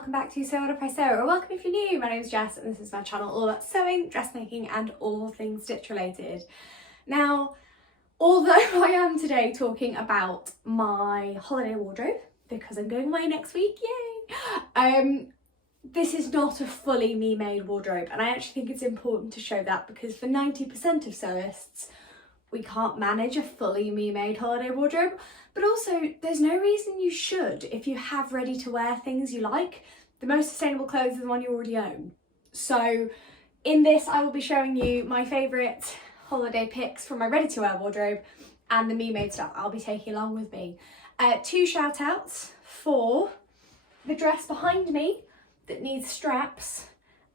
welcome back to Sew What Up I Sew, or welcome if you're new. My name's Jess and this is my channel all about sewing, dressmaking and all things stitch related. Now, although I am today talking about my holiday wardrobe, because I'm going away next week, yay! This is not a fully me-made wardrobe, and I actually think it's important to show that because for 90% of sewists, we can't manage a fully me-made holiday wardrobe, but also there's no reason you should if you have ready-to-wear things you like. The most sustainable clothes are the one you already own. So in this, I will be showing you my favourite holiday picks from my ready-to-wear wardrobe and the me-made stuff I'll be taking along with me. Two shout-outs for the dress behind me that needs straps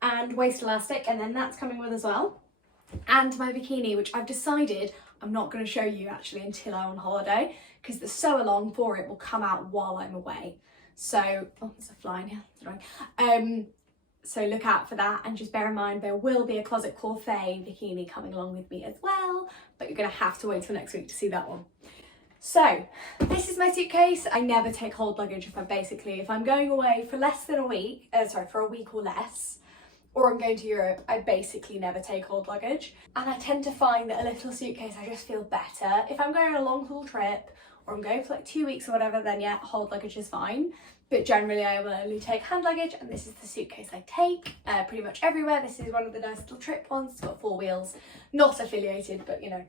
and waist elastic, and then that's coming with as well. And my bikini, which I've decided I'm not going to show you actually until I'm on holiday, because the sew along for it will come out while I'm away. So, oh, there's a fly in here. So look out for that, and just bear in mind there will be a Closet Coiffé bikini coming along with me as well, but you're going to have to wait till next week to see that one. So this is my suitcase. I never take hold luggage if I'm going away for less than a week, for a week or less, or I'm going to Europe, I basically never take hold luggage. And I tend to find that a little suitcase, I just feel better. If I'm going on a long haul trip, or I'm going for like 2 weeks or whatever, then yeah, hold luggage is fine. But generally I will only take hand luggage, and this is the suitcase I take pretty much everywhere. This is one of the nice little trip ones. It's got 4 wheels, not affiliated, but you know,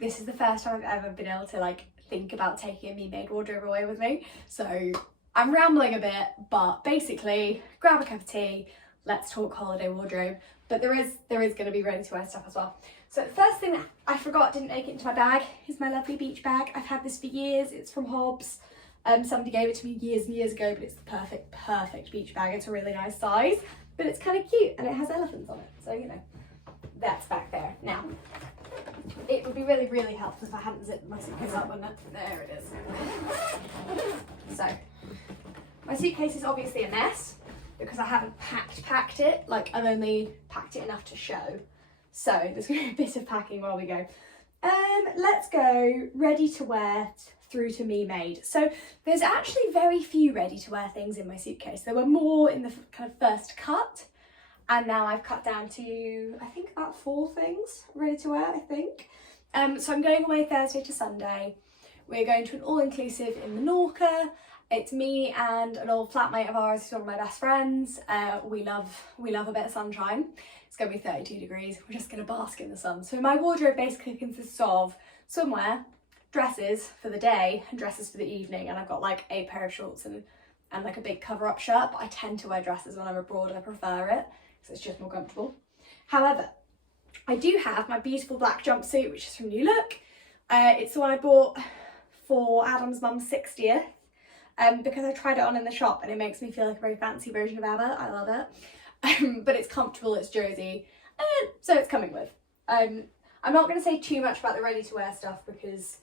this is the first time I've ever been able to like think about taking a me-made wardrobe away with me. So I'm rambling a bit, but basically grab a cup of tea, let's talk holiday wardrobe. But there is going to be ready to wear stuff as well. So the first thing that I forgot, didn't make it into my bag, is my lovely beach bag. I've had this for years. It's from Hobbs. Somebody gave it to me years and years ago, but it's the perfect beach bag. It's a really nice size, but it's kind of cute and it has elephants on it. So, you know, that's back there. Now, it would be really helpful if I hadn't zipped my suitcase up, wouldn't it? There it is. So, my suitcase is obviously a mess, because I haven't packed it, like I've only packed it enough to show. So there's going to be a bit of packing while we go. Let's go ready to wear through to me made. So there's actually very few ready to wear things in my suitcase. There were more in the kind of first cut, and now I've cut down to, I think, about 4 things ready to wear, I think. So I'm going away Thursday to Sunday. We're going to an all-inclusive in Menorca. It's me and an old flatmate of ours who's one of my best friends. We love a bit of sunshine. It's going to be 32 degrees. We're just going to bask in the sun. So my wardrobe basically consists of swimwear, dresses for the day and dresses for the evening. And I've got like a pair of shorts and like a big cover-up shirt. But I tend to wear dresses when I'm abroad. I prefer it because it's just more comfortable. However, I do have my beautiful black jumpsuit, which is from New Look. It's the one I bought for Adam's mum's 60th. Because I tried it on in the shop and it makes me feel like a very fancy version of ABBA. I love it. But it's comfortable, it's Jersey, so it's coming with. I'm not going to say too much about the ready-to-wear stuff because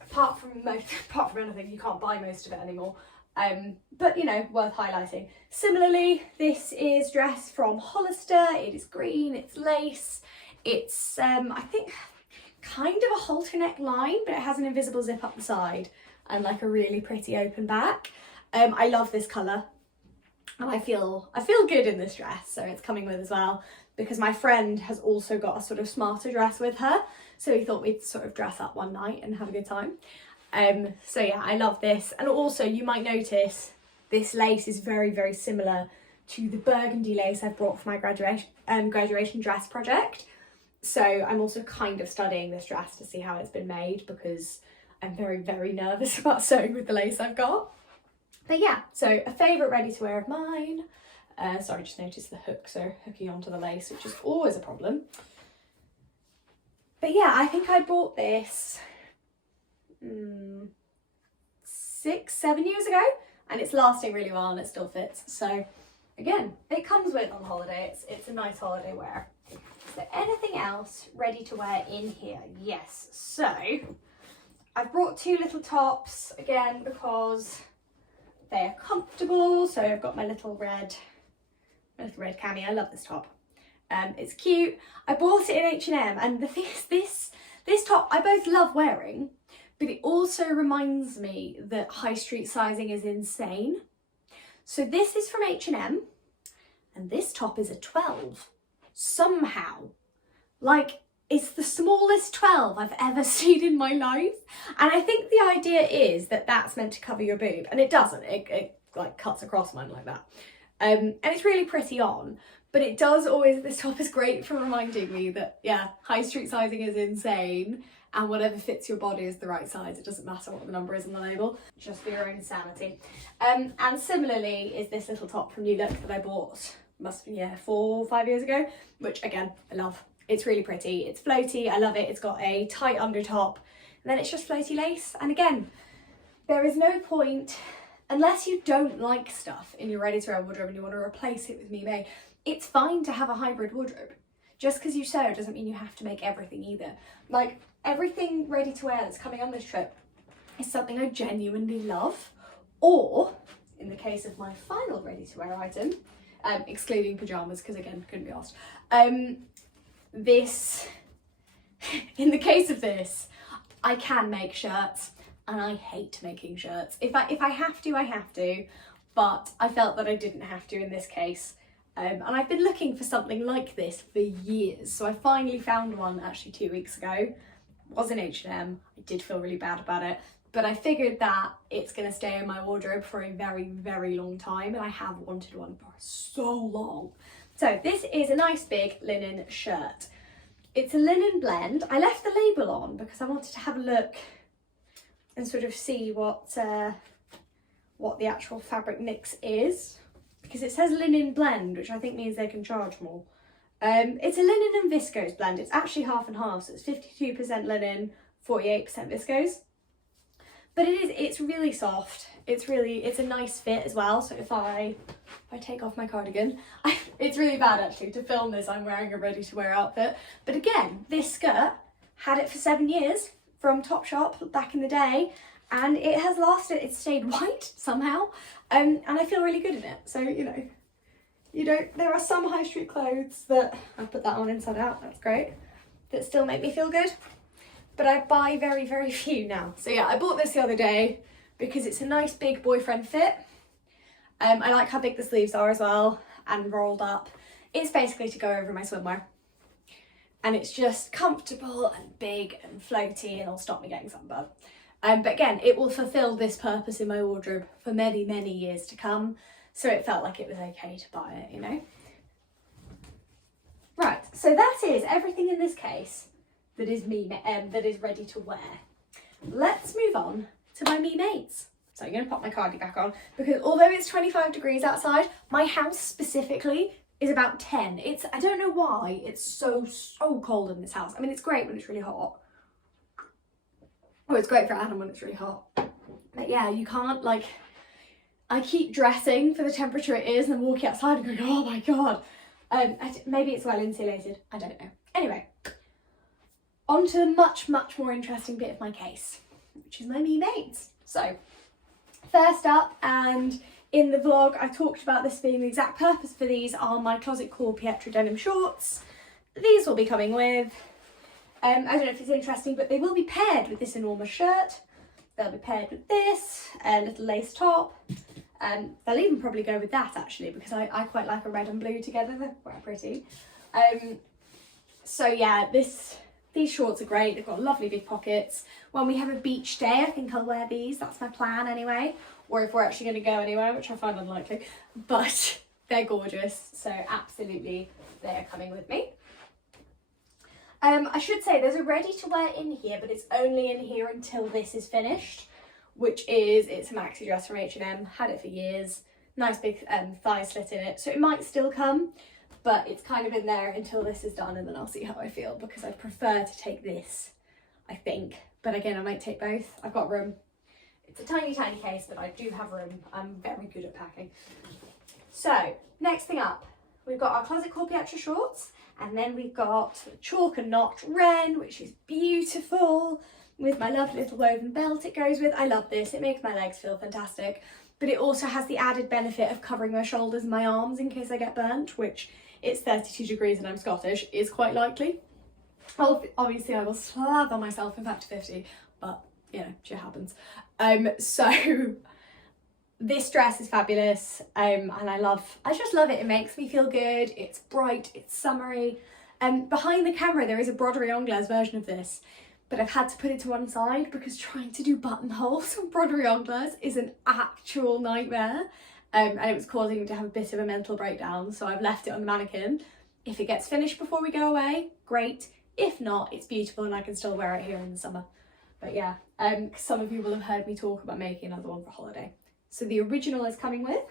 apart from anything, you can't buy most of it anymore. But you know, worth highlighting. Similarly, this is dress from Hollister. It is green, it's lace. It's, I think, kind of a halter neck line, but it has an invisible zip up the side and like a really pretty open back. I love this colour and I feel good in this dress, so it's coming with as well because my friend has also got a sort of smarter dress with her, so we thought we'd sort of dress up one night and have a good time. So yeah, I love this. And also you might notice this lace is very similar to the burgundy lace I brought for my graduation dress project. So I'm also kind of studying this dress to see how it's been made because I'm very nervous about sewing with the lace I've got. But yeah, so a favourite ready-to-wear of mine. Sorry, just noticed the hooks are hooking onto the lace, which is always a problem. But yeah, I think I bought this 6-7 years ago, and it's lasting really well and it still fits. So again, it comes with on holiday. It's a nice holiday wear. Is there anything else ready to wear in here? Yes, so I've brought 2 little tops, again, because they are comfortable. So I've got my little red cami. I love this top. It's cute. I bought it in H&M, and the thing is, this top I both love wearing, but it also reminds me that high street sizing is insane. So this is from H&M and this top is a 12. Somehow. Like, it's the smallest 12 I've ever seen in my life. And I think the idea is that that's meant to cover your boob, and it doesn't. It like cuts across mine like that. And it's really pretty on, but it does always, this top is great for reminding me that, yeah, high street sizing is insane, and whatever fits your body is the right size. It doesn't matter what the number is on the label, just for your own sanity. And similarly is this little top from New Look that I bought, must be, yeah, 4 or 5 years ago, which again, I love. It's really pretty, it's floaty, I love it. It's got a tight under top, and then it's just floaty lace. And again, there is no point, unless you don't like stuff in your ready-to-wear wardrobe and you want to replace it with Mime, it's fine to have a hybrid wardrobe. Just because you sew doesn't mean you have to make everything either. Like, everything ready-to-wear that's coming on this trip is something I genuinely love. Or, in the case of my final ready-to-wear item, excluding pyjamas, because again, couldn't be asked, this, in the case of this, I can make shirts, and I hate making shirts. If I have to, I have to, but I felt that I didn't have to in this case. And I've been looking for something like this for years, so I finally found one actually 2 weeks ago. It was in H&M. I did feel really bad about it, but I figured that it's going to stay in my wardrobe for a very, very long time, and I have wanted one for so long. So this is a nice big linen shirt. It's a linen blend. I left the label on because I wanted to have a look and sort of see what the actual fabric mix is, because it says linen blend, which I think means they can charge more. It's a linen and viscose blend. It's actually half and half, so it's 52% linen, 48% viscose. But it's really soft. It's a nice fit as well. So if I take off my cardigan, it's really bad actually to film this. I'm wearing a ready-to-wear outfit. But again, this skirt had it for 7 years from Topshop back in the day, and it has lasted. It's stayed white somehow, and I feel really good in it. So there are some high street clothes that I put that on inside out. That's great. That still make me feel good. But I buy very, very few now. So yeah, I bought this the other day because it's a nice big boyfriend fit. I like how big the sleeves are as well, and rolled up. It's basically to go over my swimwear. And it's just comfortable and big and floaty, and it'll stop me getting sunburned. But again, it will fulfill this purpose in my wardrobe for many, many years to come. So it felt like it was okay to buy it, Right, so that is everything in this case that is that is ready to wear. Let's move on to my me mates. So I'm going to pop my cardi back on, because although it's 25 degrees outside, my house specifically is about 10. I don't know why it's so cold in this house. I mean, it's great when it's really hot. Oh, it's great for Adam when it's really hot. But yeah, you can't, like, I keep dressing for the temperature it is and then walking outside and going, oh my God. Maybe it's well insulated. I don't know. Anyway, on to the much, much more interesting bit of my case, which is my me mates. So, first up, and in the vlog I talked about this being the exact purpose for these, are my Closet Core Pietra denim shorts. These will be coming with, I don't know if it's interesting, but they will be paired with this enormous shirt. They'll be paired with this, a little lace top. They'll even probably go with that actually, because I quite like a red and blue together. They're quite pretty. So yeah, these shorts are great. They've got lovely big pockets. When we have a beach day, I think I'll wear these. That's my plan anyway. Or if we're actually going to go anywhere, which I find unlikely. But they're gorgeous. So absolutely, they're coming with me. I should say there's a ready to wear in here, but it's only in here until this is finished, it's a maxi dress from H&M. Had it for years. Nice big thigh slit in it. So it might still come, but it's kind of in there until this is done, and then I'll see how I feel, because I prefer to take this, I think. But again, I might take both. I've got room. It's a tiny, tiny case, but I do have room. I'm very good at packing. So, next thing up, we've got our Closet Core Pietra shorts, and then we've got Chalk and Knot Wren, which is beautiful, with my lovely little woven belt it goes with. I love this. It makes my legs feel fantastic, but it also has the added benefit of covering my shoulders and my arms in case I get burnt, which it's 32 degrees and I'm Scottish, is quite likely. Obviously I will slather myself in Factor 50, but shit happens. So this dress is fabulous, and I just love it. It makes me feel good. It's bright, it's summery. Behind the camera there is a broderie anglaise version of this, but I've had to put it to one side because trying to do buttonholes on broderie anglaise is an actual nightmare, and it was causing me to have a bit of a mental breakdown, so I've left it on the mannequin. If it gets finished before we go away, great. If not, it's beautiful and I can still wear it here in the summer. But yeah, some of you will have heard me talk about making another one for holiday. So the original is coming with.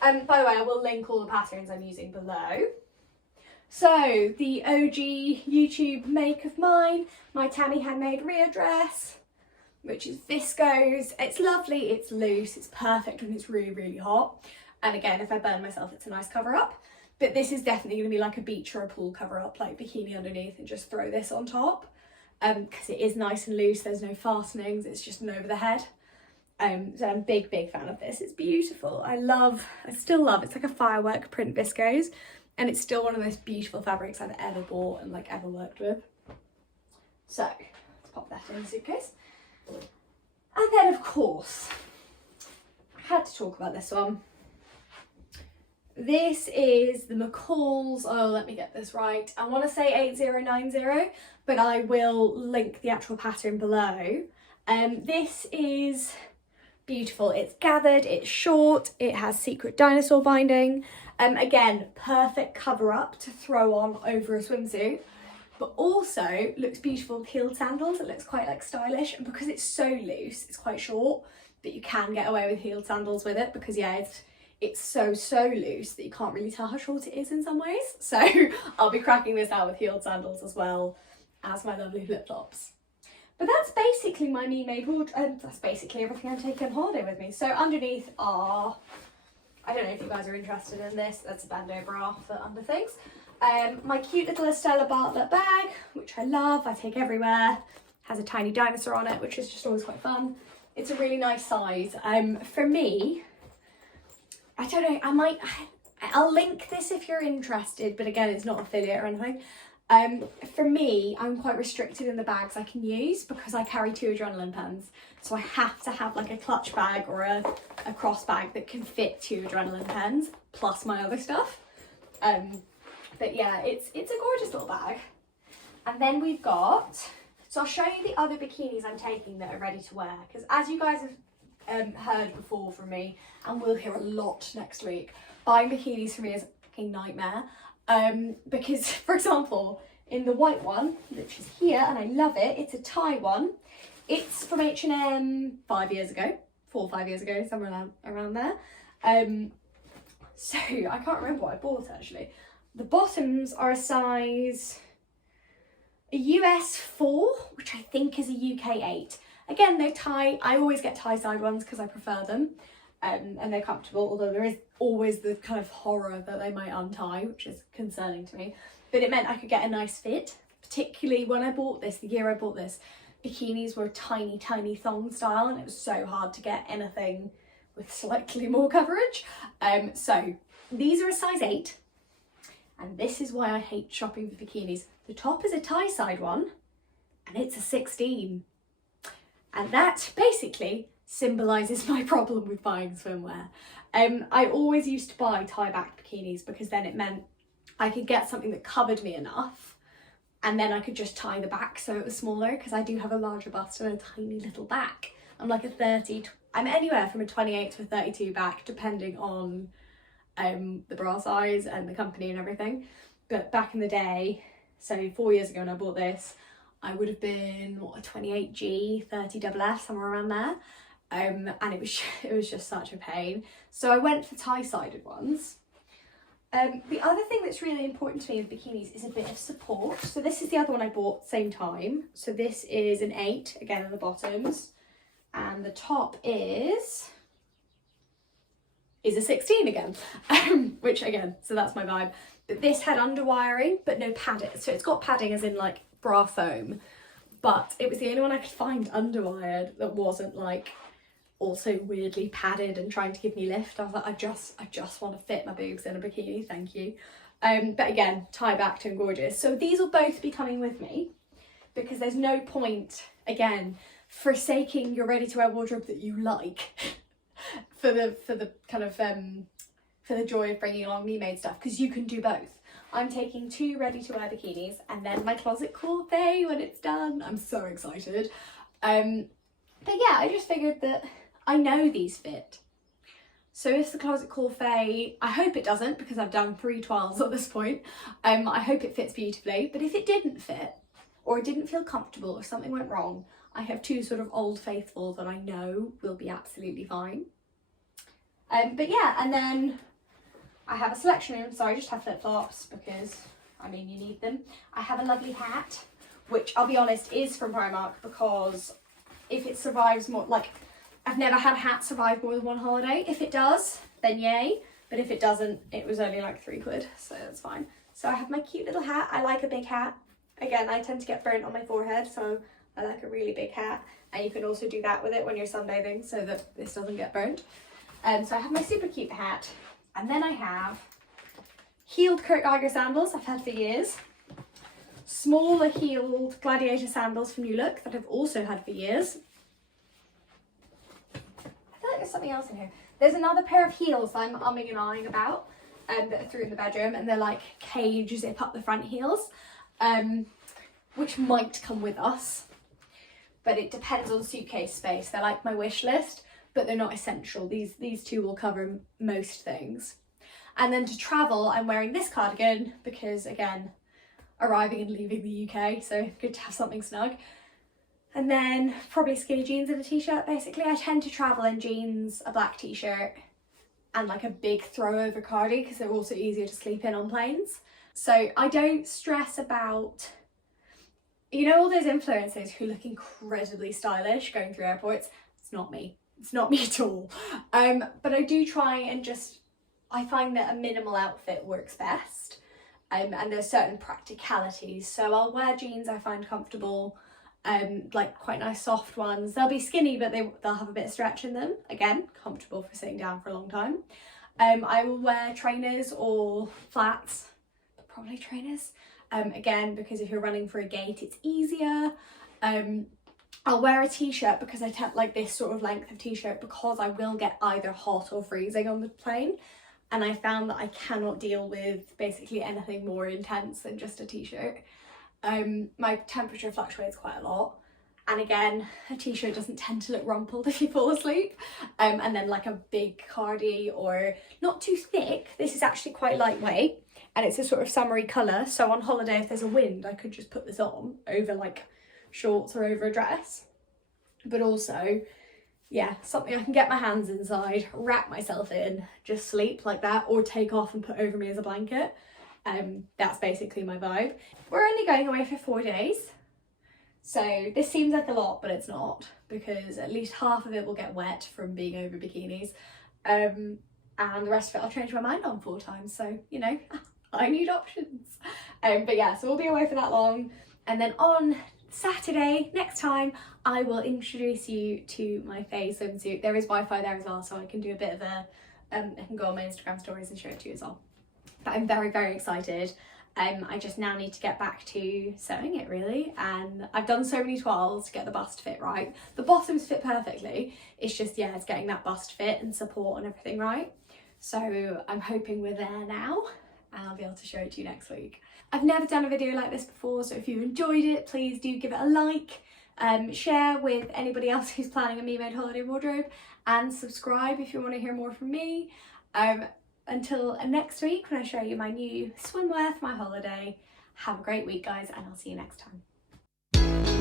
By the way, I will link all the patterns I'm using below. So the OG YouTube make of mine, my Tammy handmade Rio dress, which is viscose. It's lovely, it's loose, it's perfect when it's really, really hot. And again, if I burn myself, it's a nice cover up. But this is definitely going to be like a beach or a pool cover up, like bikini underneath, and just throw this on top. Because it is nice and loose, there's no fastenings, it's just an over the head. So I'm a big, big fan of this. It's beautiful. I still love, it's like a firework print viscose, and it's still one of the most beautiful fabrics I've ever bought and like ever worked with. So let's pop that in the suitcase. And then of course, I had to talk about this one. This is the McCall's, oh, let me get this right. I want to say 8090, but I will link the actual pattern below. This is beautiful. It's gathered, it's short, it has secret dinosaur binding. Again, perfect cover up to throw on over a swimsuit, but also looks beautiful with heeled sandals. It looks quite like stylish, and because it's so loose, it's quite short, but you can get away with heeled sandals with it because yeah, it's so loose that you can't really tell how short it is in some ways. So I'll be cracking this out with heeled sandals as well as my lovely flip-flops. But that's basically my me-made wardrobe. That's basically everything I'm taking on holiday with me. So underneath are, I don't know if you guys are interested in this, that's a bandeau bra for under things. My cute little Estella Bartlett bag, which I love, I take everywhere. Has a tiny dinosaur on it, which is just always quite fun. It's a really nice size. For me, I don't know, I'll link this if you're interested, but again, it's not affiliate or anything. For me, I'm quite restricted in the bags I can use because I carry 2 adrenaline pens. So I have to have like a clutch bag or a cross bag that can fit 2 adrenaline pens plus my other stuff. But yeah, it's a gorgeous little bag. And then we've got, so I'll show you the other bikinis I'm taking that are ready to wear, because as you guys have heard before from me, and we'll hear a lot next week, buying bikinis for me is a fucking nightmare. Because for example, in the white one, which is here, and I love it, it's a tie one. It's from H&M 5 years ago, 4 or 5 years ago, somewhere around there. So I can't remember what I bought actually. The bottoms are a size, a US 4, which I think is a UK 8. Again, they're tie, I always get tie side ones because I prefer them. And they're comfortable, although there is always the kind of horror that they might untie, which is concerning to me. But it meant I could get a nice fit, particularly when I bought this, the year I bought this, bikinis were tiny, tiny thong style, and it was so hard to get anything with slightly more coverage. So these are a size 8, and this is why I hate shopping for bikinis. The top is a tie side one, and it's a 16. And that basically symbolises my problem with buying swimwear. I always used to buy tie-back bikinis because then it meant I could get something that covered me enough, and then I could just tie the back so it was smaller, because I do have a larger bust and a tiny little back. I'm like a 30, I'm anywhere from a 28 to a 32 back, depending on the bra size and the company and everything. But back in the day, so 4 years ago when I bought this, I would have been, what, a 28G, 30 double F, somewhere around there. And it was just such a pain. So I went for tie-sided ones. The other thing that's really important to me with bikinis is a bit of support. So this is the other one I bought same time. So this is an 8, again on the bottoms. And the top is a 16 again. Which again, so that's my vibe. But this had underwiring, but no padding. So it's got padding as in like bra foam. But it was the only one I could find underwired that wasn't like also weirdly padded and trying to give me lift. I was like, I just want to fit my boobs in a bikini, thank you. But again, tie back to and gorgeous. So these will both be coming with me, because there's no point, again, forsaking your ready-to-wear wardrobe that you like for the kind of for the joy of bringing along me-made stuff, because you can do both. I'm taking 2 ready-to-wear bikinis and then my closet coiffee when it's done. I'm so excited. But yeah, I just figured that I know these fit. So if the closet coiffee, I hope it doesn't, because I've done 3 12s at this point. I hope it fits beautifully, but if it didn't fit, or it didn't feel comfortable, or something went wrong, I have 2 sort of Old Faithful that I know will be absolutely fine. But yeah, and then I have a selection room, so I just have flip-flops because, I mean, you need them. I have a lovely hat, which I'll be honest is from Primark, because if it survives more, like, I've never had a hat survive more than 1 holiday. If it does, then yay. But if it doesn't, it was only like £3, so that's fine. So I have my cute little hat. I like a big hat. Again, I tend to get burnt on my forehead, so I like a really big hat. And you can also do that with it when you're sunbathing so that this doesn't get burnt. So I have my super cute hat. And then I have heeled Kurt Geiger sandals I've had for years. Smaller heeled Gladiator sandals from New Look that I've also had for years. I feel like there's something else in here. There's another pair of heels I'm umming and ahhing about that I threw in the bedroom, and they're like cage zip up the front heels, which might come with us, but it depends on suitcase space. They're like my wish list, but they're not essential. These 2 will cover most things. And then to travel, I'm wearing this cardigan because, again, arriving and leaving the UK, so good to have something snug. And then probably skinny jeans and a t-shirt, basically. I tend to travel in jeans, a black t-shirt, and like a big throw over cardi, because they're also easier to sleep in on planes. So I don't stress about, you know, all those influencers who look incredibly stylish going through airports. It's not me. It's not me at all. But I do try and just, I find that a minimal outfit works best. And there's certain practicalities. So I'll wear jeans I find comfortable, like quite nice soft ones. They'll be skinny, but they'll have a bit of stretch in them. Again, comfortable for sitting down for a long time. I will wear trainers or flats, but probably trainers. Again, because if you're running for a gate, it's easier. I'll wear a t-shirt because I tend like this sort of length of t-shirt, because I will get either hot or freezing on the plane. And I found that I cannot deal with basically anything more intense than just a t-shirt. My temperature fluctuates quite a lot. And again, a t-shirt doesn't tend to look rumpled if you fall asleep. And then like a big cardi, or not too thick. This is actually quite lightweight and it's a sort of summery colour. So on holiday, if there's a wind, I could just put this on over like shorts or over a dress. But also, yeah, something I can get my hands inside, wrap myself in, just sleep like that, or take off and put over me as a blanket. That's basically my vibe. We're only going away for 4 days, so this seems like a lot, but it's not, because at least half of it will get wet from being over bikinis, and the rest of it I'll change my mind on 4 times, so you know, I need options. But yeah, so we'll be away for that long, and then on Saturday next time I will introduce you to my Faye swimsuit. There is Wi-Fi there as well, so I can do a bit of a I can go on my Instagram stories and show it to you as well. But I'm very, very excited. I just now need to get back to sewing it, really, and I've done so many 12s to get the bust fit right. The bottoms fit perfectly, it's just, yeah, it's getting that bust fit and support and everything right. So I'm hoping we're there now, and I'll be able to show it to you next week. I've never done a video like this before, so if you enjoyed it, please do give it a like, share with anybody else who's planning a me-made holiday wardrobe, and subscribe if you want to hear more from me. Until next week when I show you my new swimwear for my holiday, have a great week, guys, and I'll see you next time.